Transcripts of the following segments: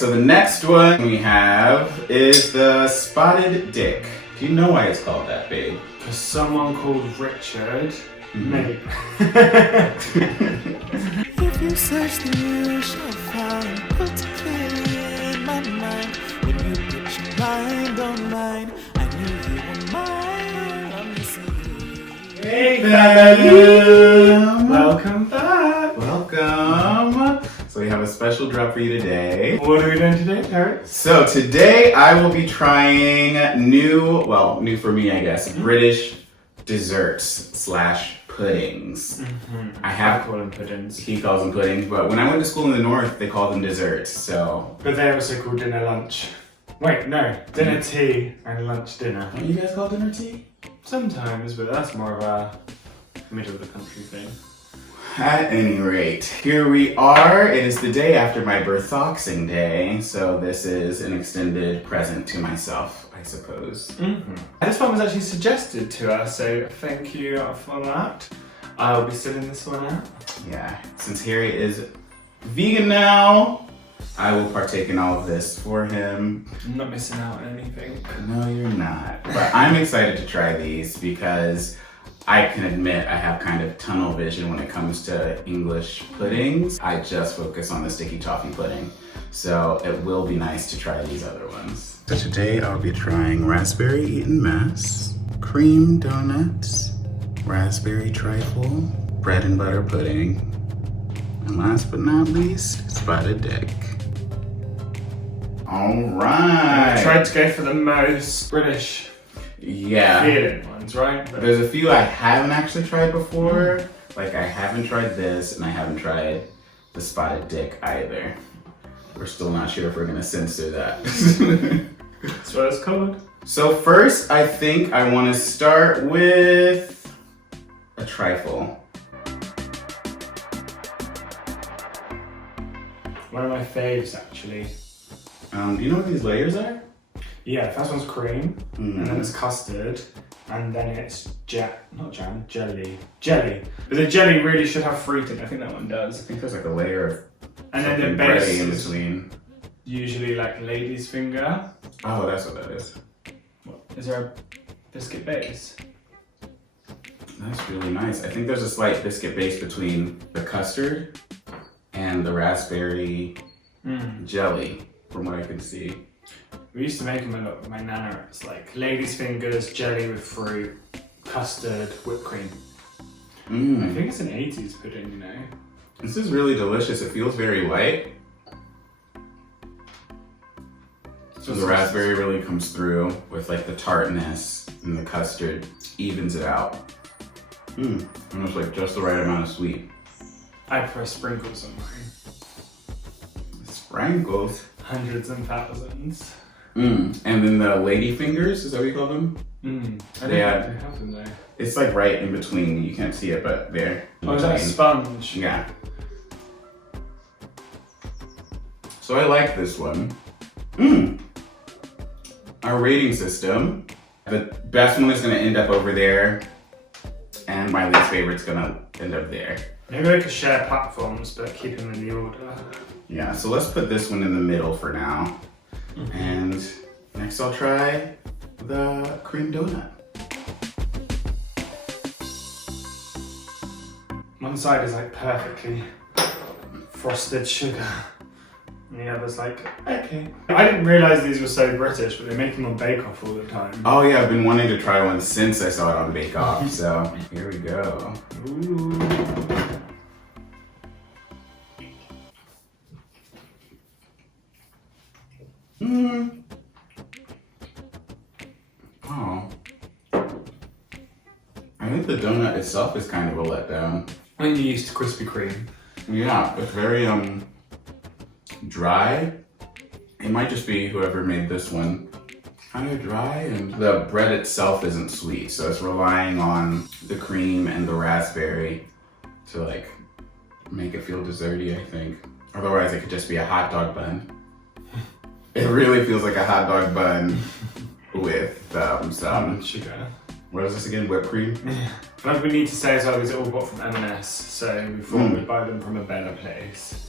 so the next one we have is the spotted dick. Do you know why it's called that, babe? For someone called Richard, maybe. If you search the you shall find, put clearly in my mind. When you put your mind on mine, I knew you were mine. I'm missing you. Hey fam! Welcome back! Welcome! So we have a special drop for you today. What are we doing today, Terrance? So today I will be trying new for me I guess, British desserts slash puddings. I have called them puddings. He calls them puddings, but when I went to school in the north, they called them desserts, so. But they're also called dinner lunch. Wait, no, dinner tea and lunch dinner. Don't you guys call dinner tea? Sometimes, but that's more of a middle of the country thing. At any rate, here we are. It is the day after my birthboxing day, so this is an extended present to myself, I suppose. This one was actually suggested to us, so thank you for that. I'll be sending this one out. Yeah, since Harry is vegan now, I will partake in all of this for him. I'm not missing out on anything. No, you're not. But I'm excited to try these because I can admit I have kind of tunnel vision when it comes to English puddings. I just focus on the sticky toffee pudding. So it will be nice to try these other ones. So today I'll be trying raspberry eaten mess, cream donuts, raspberry trifle, bread and butter pudding, and last but not least, spotted dick. All right. I tried to go for the most British feeling ones, right? But there's a few I haven't actually tried before. Like I haven't tried this and I haven't tried the spotted dick either. We're still not sure if we're gonna censor that. That's what it's called. So first, I think I wanna start with a trifle. One of my faves, actually. Do you know what these layers are? Yeah, the first one's cream, and then it's custard, and then it's jelly. Jelly. But the jelly really should have fruit in it. I think that one does. I think there's like a layer of And then the base bready in is between. usually like lady's finger. Oh, that's what that is. What? Is there a biscuit base? That's really nice. I think there's a slight biscuit base between the custard and the raspberry jelly, from what I can see. We used to make them a lot with my nana. It's like lady's fingers, jelly with fruit, custard, whipped cream. I think it's an 80s pudding, you know. This is really delicious. It feels very light. So the raspberry really comes through with like the tartness, and the custard evens it out. Almost like just the right amount of sweet. I prefer sprinkles on mine. Sprinkles? Hundreds and thousands. And then the lady fingers, is that what you call them? I don't They have them though. It's like right in between. You can't see it, but there. Oh, is that a sponge? Yeah. So I like this one. Our rating system. The best one is gonna end up over there, and my least favorite's gonna end up there. Maybe we could share platforms, but keep them in the order. Yeah, so let's put this one in the middle for now. And next I'll try the cream donut. One side is like perfectly frosted sugar. And the other's like, okay. I didn't realise these were so British, but they make them on Bake Off all the time. Oh yeah, I've been wanting to try one since I saw it on Bake Off, so here we go. Ooh. Oh. I think the donut itself is kind of a letdown. I'm used to Krispy Kreme. Yeah, it's very dry. It might just be whoever made this one. Kind of dry, and the bread itself isn't sweet, so it's relying on the cream and the raspberry to like make it feel desserty, I think. Otherwise it could just be a hot dog bun. It really feels like a hot dog bun with some sugar. What is this again? Whipped cream? And we need to say as well, these are all bought from M&S, so we thought we'd buy them from a better place.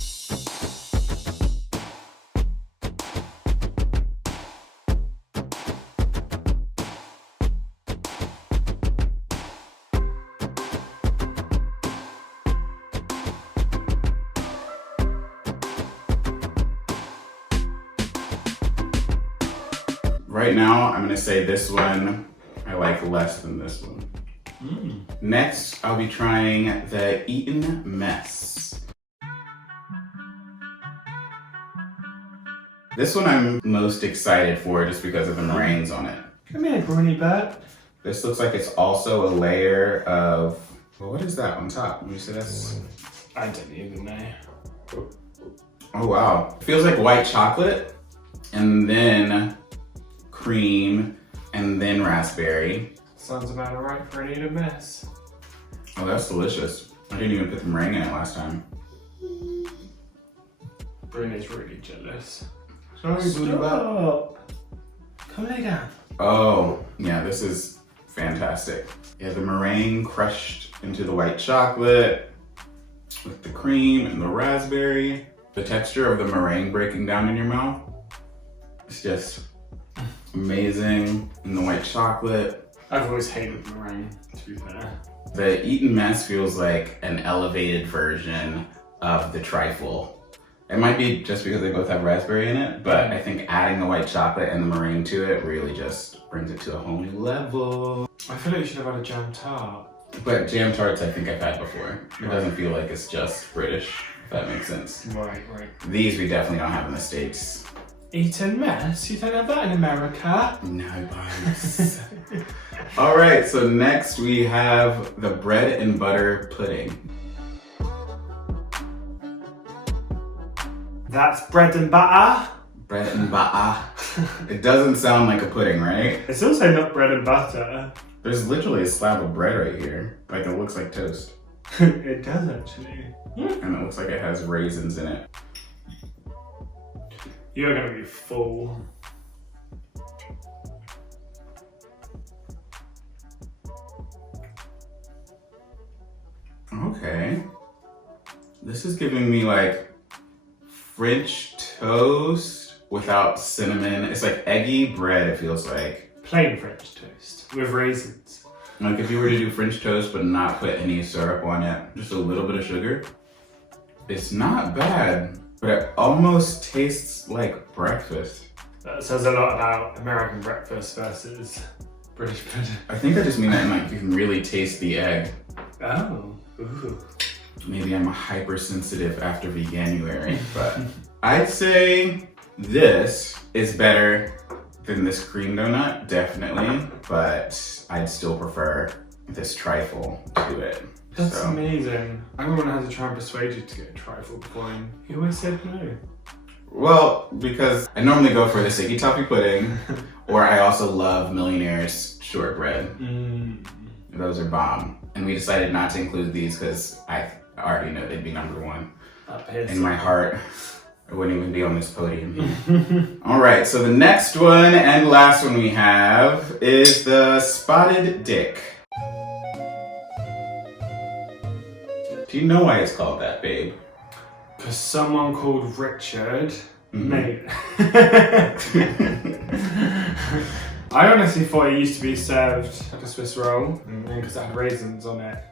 Right now, I'm gonna say this one I like less than this one. Next, I'll be trying the Eaten Mess. This one I'm most excited for just because of the meringues on it. Come here, Bruni Bird. This looks like it's also a layer of, well, what is that on top? Let me see this. I don't even know. Oh wow. It feels like white chocolate and then cream and then raspberry. Sounds about alright for an Eaten Mess. Oh, that's delicious. I didn't even put the meringue in it last time. Bruni's really jealous. Stop. Come lay down. Oh, yeah, this is fantastic. Yeah, the meringue crushed into the white chocolate with the cream and the raspberry. The texture of the meringue breaking down in your mouth, it's just amazing. And the white chocolate. I've always hated meringue, to be fair. The Eaten Mess feels like an elevated version of the Trifle. It might be just because they both have raspberry in it, but I think adding the white chocolate and the meringue to it really just brings it to a whole new level. I feel like you should have had a jam tart. But jam tarts I think I've had before. It doesn't feel like it's just British, if that makes sense. Right. These we definitely don't have in the States. Eaten Mess? You don't have that in America? No buns. All right, so next we have the bread and butter pudding. That's bread and butter. Bread and butter. It doesn't sound like a pudding, right? It's also not bread and butter. There's literally a slab of bread right here. Like it looks like toast. It does actually. And it looks like it has raisins in it. You're gonna be full. Okay. This is giving me like French toast without cinnamon. It's like eggy bread, it feels like. Plain French toast with raisins. Like if you were to do French toast but not put any syrup on it, just a little bit of sugar, it's not bad, but it almost tastes like breakfast. That says a lot about American breakfast versus British pudding. I think I just mean that in like you can really taste the egg. Oh, ooh. Maybe I'm a hypersensitive after Veganuary, but I'd say this is better than this cream donut, definitely, but I'd still prefer this trifle to it. That's So, amazing. I'm gonna have to try and persuade you to get a trifle coin. You always said no. well, because I normally go for the sticky toffee pudding, or I also love Millionaire's shortbread. Those are bomb. And we decided not to include these because I already know they'd be number one. In my heart, I wouldn't even be on this podium. All right, so the next one and last one we have is the spotted dick. Do you know why it's called that, babe? Because someone called Richard made I honestly thought it used to be served like a Swiss roll, because it had raisins on it.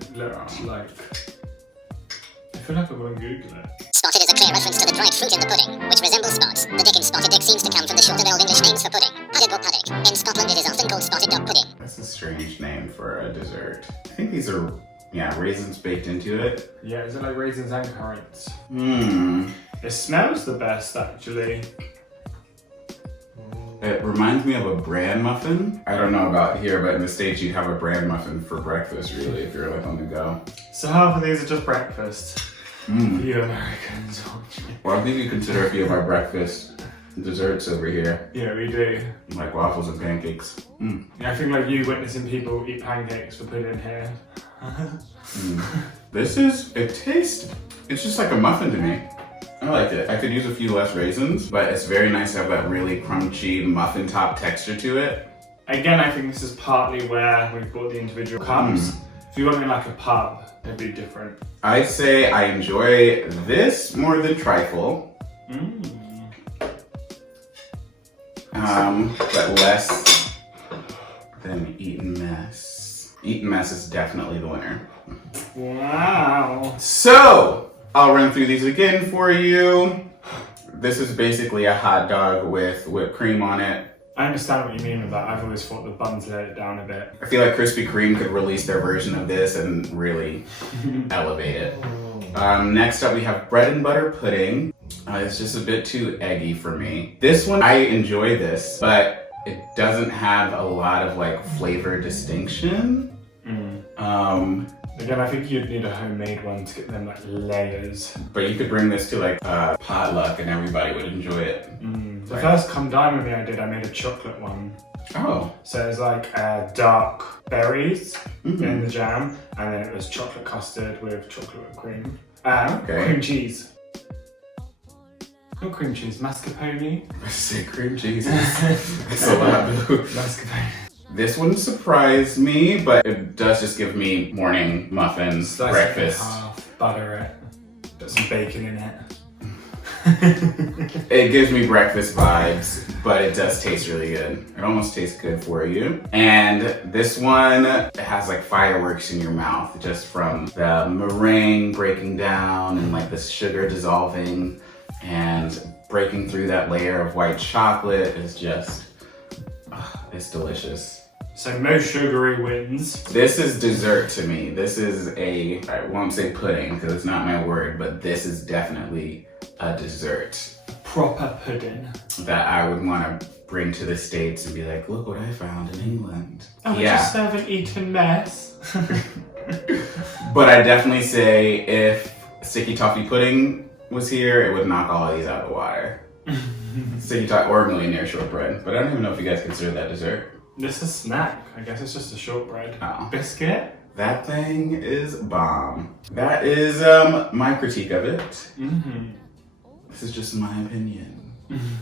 It looked like... I feel like I'm gonna Google it. Spotted is a clear reference to the dried fruit in the pudding, which resembles spots. The dick in spotted dick seems to come from the shorter Old English names for pudding. Puddig or puddig. In Scotland it is often called spotted dog pudding. That's a strange name for a dessert. I think these are, raisins baked into it. Yeah, is it like raisins and currants? It It smells the best actually. It reminds me of a bran muffin. I don't know about here, but in the States you'd have a bran muffin for breakfast really if you're like on the go. So half of these are just breakfast. For you Americans. Well, I think you consider a few of our breakfast desserts over here. Yeah, we do. Like waffles and pancakes. Yeah, I think like you witnessing people eat pancakes for pudding here. It's just like a muffin to me. I like it. I could use a few less raisins, but it's very nice to have that really crunchy muffin top texture to it. Again, I think this is partly where we bought the individual cups. If you went in like a pub, it'd be different. I'd say I enjoy this more than Trifle. But less than Eaten Mess. Eaten Mess is definitely the winner. Wow. So, I'll run through these again for you. This is basically a hot dog with whipped cream on it I understand what you mean with that. I've always thought the buns let it down a bit. I feel like Krispy Kreme could release their version of this and really elevate it. Next up we have bread and butter pudding. It's just a bit too eggy for me. This one, I enjoy this, but it doesn't have a lot of like flavor distinction. Again, I think you'd need a homemade one to get them like layers. But you could bring this to like a potluck and everybody would enjoy it. The first Come Dine With Me I did, I made a chocolate one. Oh. So it was like dark berries in the jam, and then it was chocolate custard with chocolate whipped cream. Cream cheese. Not cream cheese, mascarpone. I say cream cheese. It's a lot. Mascarpone. This one surprised me, but it does just give me morning muffins, Slice breakfast. it in half, butter it, put some bacon in it. It gives me breakfast vibes, but it does taste really good. It almost tastes good for you. And this one has like fireworks in your mouth just from the meringue breaking down and like the sugar dissolving and breaking through that layer of white chocolate is just, it's delicious. So most sugary wins. This is dessert to me. This is I won't say pudding because it's not my word, but this is definitely a dessert. Proper pudding. That I would want to bring to the States and be like, look what I found in England. Oh, we're just serving Eton mess. But I definitely say if sticky toffee pudding was here, it would knock all of these out of the water. Sticky toffee or millionaire shortbread. But I don't even know if you guys consider that dessert. This is a snack. I guess it's just a shortbread. Oh. Biscuit. That thing is bomb. That is my critique of it. This is just my opinion.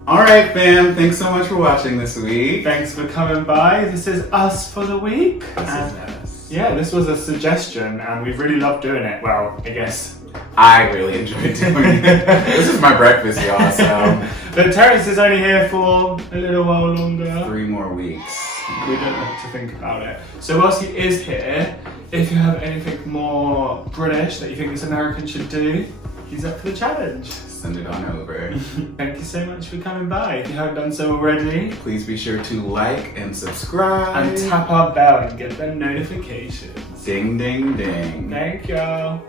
All right, fam. Thanks so much for watching this week. Thanks for coming by. This is us for the week. This is us. Yeah, this was a suggestion, and we've really loved doing it. Well, I guess. I really enjoyed doing it. This is my breakfast, y'all. So. But Terrance is only here for a little while longer. 3 more weeks. We don't have to think about it. So whilst he is here, if you have anything more British that you think this American should do, he's up for the challenge. Send it on over. Thank you so much for coming by. If you haven't done so already, Please be sure to like and subscribe. and tap our bell and get the notifications. Ding, ding, ding. Thank y'all.